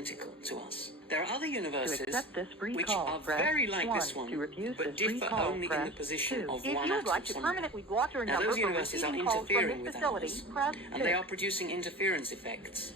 identical to us. There are other To universities accept this free which call, are press very like 1. this one, To refuse but this free differ call, only in press the position 2. of If one you atom would like to somewhere. permanently block your Now, number those from universities are receiving calls from interfering this with facility, ours, press and they 6. are producing interference effects,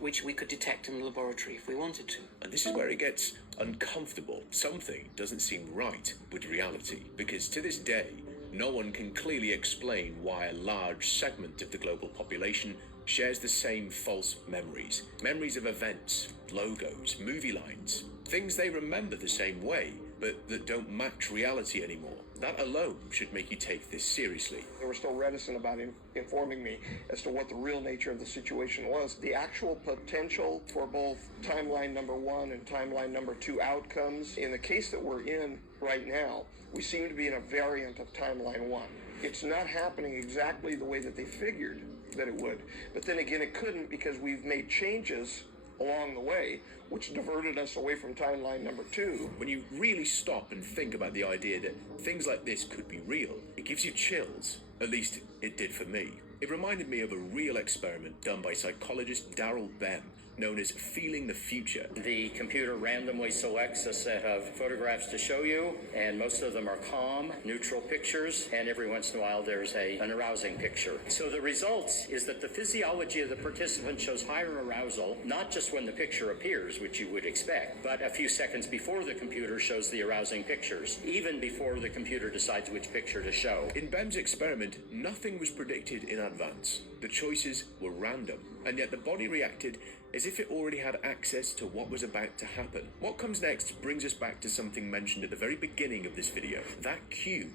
which we could detect in the laboratory if we wanted to. And this is where it gets uncomfortable. Something doesn't seem right with reality, because to this day, no one can clearly explain why a large segment of the global population shares the same false memories. Memories of events, logos, movie lines, things they remember the same way, but that don't match reality anymore. That alone should make you take this seriously. They were still reticent about informing me as to what the real nature of the situation was. The actual potential for both timeline number 1 and timeline number 2 outcomes, in the case that we're in right now, we seem to be in a variant of timeline 1. It's not happening exactly the way that they figured that it would. But then again, it couldn't, because we've made changes along the way, which diverted us away from timeline number 2. When you really stop and think about the idea that things like this could be real, it gives you chills. At least it did for me. It reminded me of a real experiment done by psychologist Daryl Bem, known as Feeling the Future. The computer randomly selects a set of photographs to show you, and most of them are calm, neutral pictures, and every once in a while there's an arousing picture. So the result is that the physiology of the participant shows higher arousal, not just when the picture appears, which you would expect, but a few seconds before the computer shows the arousing pictures, even before the computer decides which picture to show. In Bem's experiment, nothing was predicted in advance. The choices were random, and yet the body reacted as if it already had access to what was about to happen. What comes next brings us back to something mentioned at the very beginning of this video. That cube